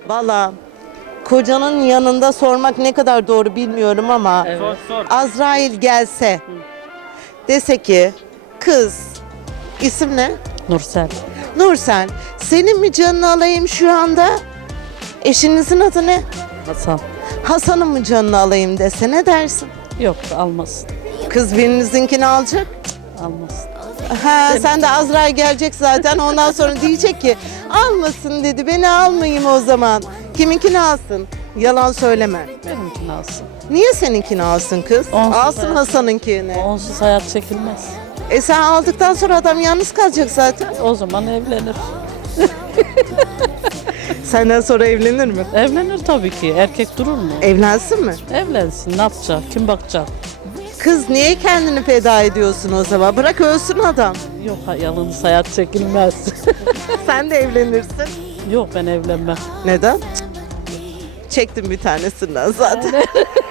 Valla kocanın yanında sormak ne kadar doğru bilmiyorum ama Sor. Azrail gelse dese ki kız isim ne? Nursel. Nursel, senin mi canını alayım şu anda? Eşinizin adı ne? Hasan. Hasan'ın mı canını alayım dese ne dersin? Yok almasın. Kız birinizinkini alacak. Almasın. Ha, sen de Azrail gelecek zaten ondan sonra diyecek ki almasın dedi, beni almayayım o zaman. Kiminkini alsın? Yalan söyleme. Benimkini alsın. Niye seninkini alsın kız? Onsuz Alsın hayat- Hasan'ınkini. Onsuz hayat çekilmez. Sen aldıktan sonra adam yalnız kalacak zaten. O zaman evlenir. Senden sonra evlenir mi? Evlenir tabii ki. Erkek durur mu? Evlensin mi? Evlensin. Ne yapacak? Kim bakacak? Kız niye kendini feda ediyorsun o zaman? Bırak ölsün adam. Yok yalnız hayat çekilmez. Sen de evlenirsin. Yok ben evlenmem. Neden? Çektim bir tanesinden zaten.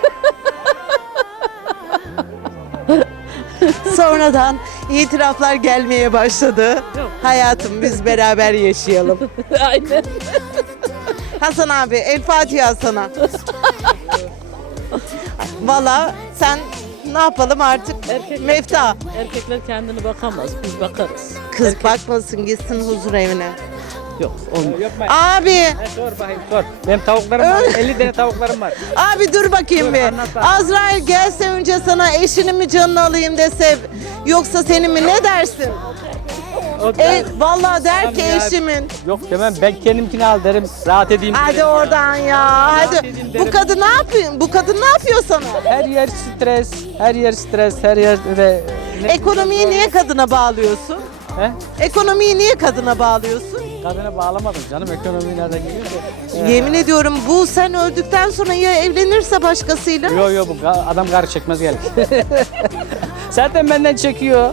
Sonradan itiraflar gelmeye başladı. Yok. Hayatım biz beraber yaşayalım. Aynen. Hasan abi El Fatiha sana. Valla sen ne yapalım artık? Mefta. Erkekler kendini bakamaz. Biz bakarız. Kız bakmasın gitsin huzur evine. Yok olmaz. Yapma. Abi, Sor bakayım sor. Benim tavuklarım var. 50 tane tavuklarım var. abi dur bakayım Dur, bir. anlat bana. Azrail gelse önce sana eşini mi canını alayım dese yoksa senin mi ne dersin? Vallahi der ki Tamam ya. eşimin. Yok demem ben kendimkini al derim. Rahat edeyim Hadi derim. oradan ya. Hadi. edeyim Bu derim. kadın ne yapıyor? Bu kadın ne yapıyor sana? Her yer stres, her yer stres, her yer ve... Ekonomiyi niye kadına bağlıyorsun? He? Ekonomiyi niye kadına bağlıyorsun? Kadına bağlamadım canım, ekonomi nereden geliyor ki? Yemin ediyorum bu sen öldükten sonra ya evlenirse başkasıyla? Yo bu adam karı çekmez gelir. Zaten benden çekiyor.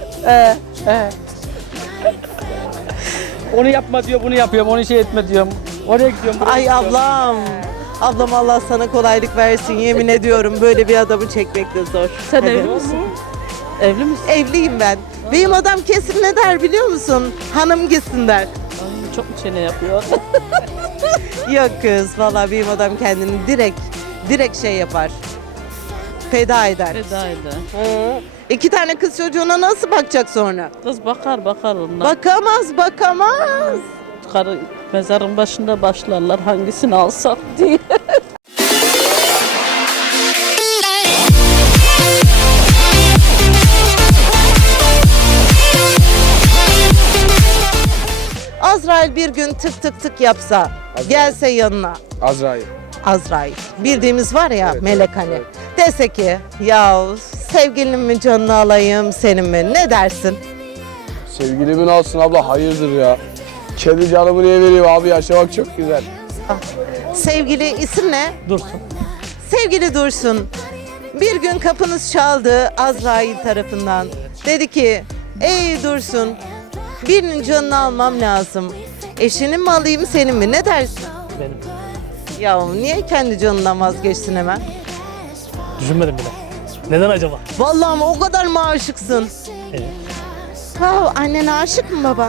Onu yapma diyor, bunu yapıyorum, onu şey etme diyorum. Oraya gidiyorum, buraya Ay gidiyorum. ablam. Ablam Allah sana kolaylık versin. Yemin ediyorum böyle bir adamı çekmek de zor. Sen Hadi. evli misin? Evli misin? Evliyim ben. Benim adam kesin ne der biliyor musun? Hanım gitsin der. Ay, çok mu çene yapıyor? Yok kız vallahi benim adam kendini direkt şey yapar. Feda eder. Feda eder. Hı. 2 tane kız çocuğuna nasıl bakacak sonra? Kız bakar onlar. Bakamaz. Karı mezarın başında başlarlar hangisini alsak diye. Azrail bir gün tık tık tık yapsa, gelse yanına. Azrail. Azrail. Bildiğimiz var ya Evet, melek evet, hani. evet. Dese ki ya sevgilinin mi canını alayım senin mi? Ne dersin? Sevgilimin alsın abla hayırdır ya. Kendi canımı niye vereyim abi, yaşamak çok güzel. Sevgili isim ne? Dursun. Sevgili Dursun. Bir gün kapınız çaldı Azrail tarafından. Dedi ki ey Dursun birinin canını almam lazım. Eşinin mi alayım senin mi? Ne dersin? Benim. Ya niye kendi canından vazgeçsin hemen? Düşünmedim bile. Neden acaba? Vallahi ama o kadar mı aşıksın? Evet. Ha, annen aşık mı baba?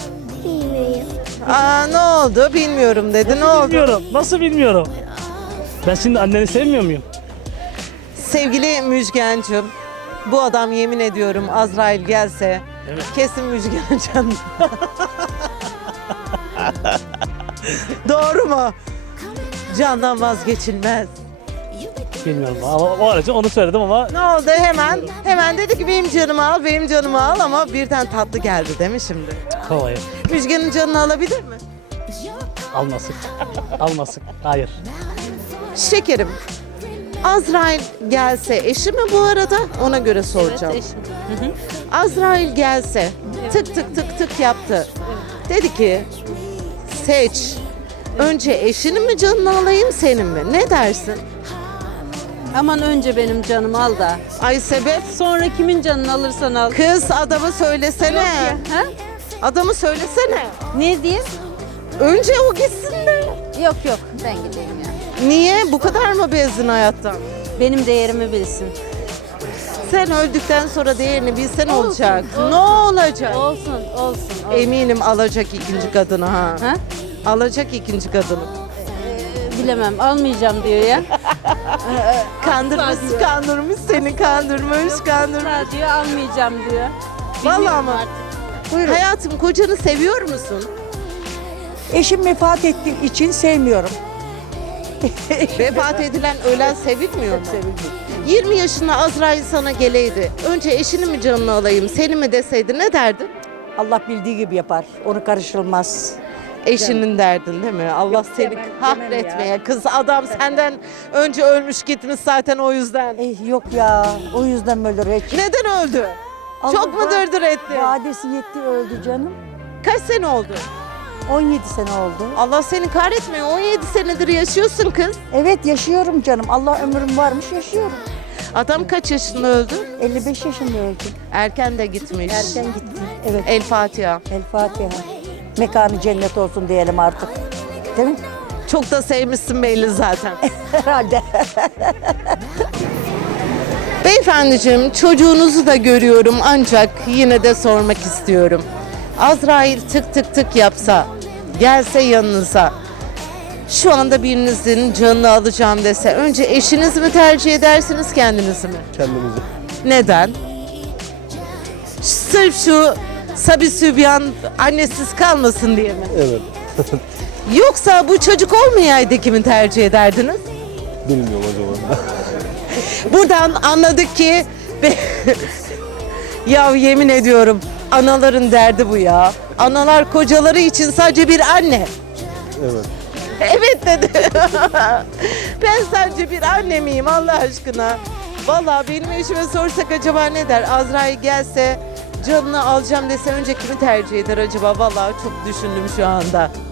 Aa, ne oldu? Bilmiyorum dedi. Ne oldu? Bilmiyorum. Nasıl bilmiyorum? Ben şimdi anneni sevmiyor muyum? Sevgili Müjgan'cığım, bu adam yemin ediyorum Azrail gelse Evet. kesin Müjgan canım. Doğru mu? Candan vazgeçilmez. Bilmiyorum ama o aracı onu söyledim ama Ne oldu hemen dedi ki benim canımı al ama birden tatlı geldi değil mi şimdi? havayı Müjgan'ın canını alabilir mi? almasın. Almasın. Hayır. Şekerim, Azrail gelse eşi mi bu arada? Ona göre soracağım. Azrail gelse tık tık tık tık yaptı. Dedi ki seç. Önce eşinin mi canını alayım senin mi? Ne dersin? Aman önce benim canımı al da. Ay sebep? Sonra kimin canını alırsan al. Kız adamı söylesene. Ha? Adamı söylesene. Ne diyeyim? Önce o gitsin de. Yok ben gideyim ya. Niye? Bu kadar mı bezdin hayattan? Benim değerimi bilsin. Sen öldükten sonra değerini bilsen olacak. Ne olacak? Olsun. Eminim alacak ikinci kadını ha. Ha? Alacak ikinci kadını. bilemem. Almayacağım diyor ya. Kandırmış seni, kandırmış. Asla diyor, almayacağım diyor. Vallahi Bilmiyorum ama. artık. Hayatım, kocanı seviyor musun? Eşim vefat ettiği için sevmiyorum. Vefat edilen, ölen sevilmiyor mu? 20 yaşında Azrail sana geleydi. Önce eşini mi canını alayım, seni mi deseydi ne derdin? Allah bildiği gibi yapar. Onu karışılmaz. Eşinin derdin değil mi? Allah seni demem kahretmeye. Kız adam senden önce ölmüş gitmiş zaten o yüzden. Yok ya. O yüzden ölür hiç. Neden öldü? Allah Çok mu dırdır etti? Vadesi yetti öldü canım. Kaç sene oldu? 17 sene oldu. Allah seni kahretmeye. 17 senedir yaşıyorsun kız. Evet yaşıyorum canım. Allah ömrüm varmış yaşıyorum. Adam kaç yaşında öldü? 55 yaşında öldüm. Erken de gitmiş. Erken gittim. Evet. El Fatiha. El Fatiha. Mekanı cennet olsun diyelim artık. Değil mi? Çok da sevmişsin belli zaten. Herhalde. Beyefendiciğim, çocuğunuzu da görüyorum ancak yine de sormak istiyorum. Azrail tık tık tık yapsa, gelse yanınıza, şu anda birinizin canını alacağım dese, önce eşinizi mi tercih edersiniz, kendinizi mi? Kendimizi. Neden? Sırf şu Sabi Sübyan annesiz kalmasın diye mi? Evet. Yoksa bu çocuk olmayaydı kimi tercih ederdiniz? Bilmiyorum acaba. Buradan anladık ki ya yemin ediyorum anaların derdi bu ya. Analar kocaları için sadece bir anne. Evet. Evet dedi. Ben sadece bir anne miyim Allah aşkına? Vallahi benim eşime sorsak acaba ne der? Azrail gelse canını alacağım dese önce kimi tercih eder acaba? Vallahi çok düşündüm şu anda.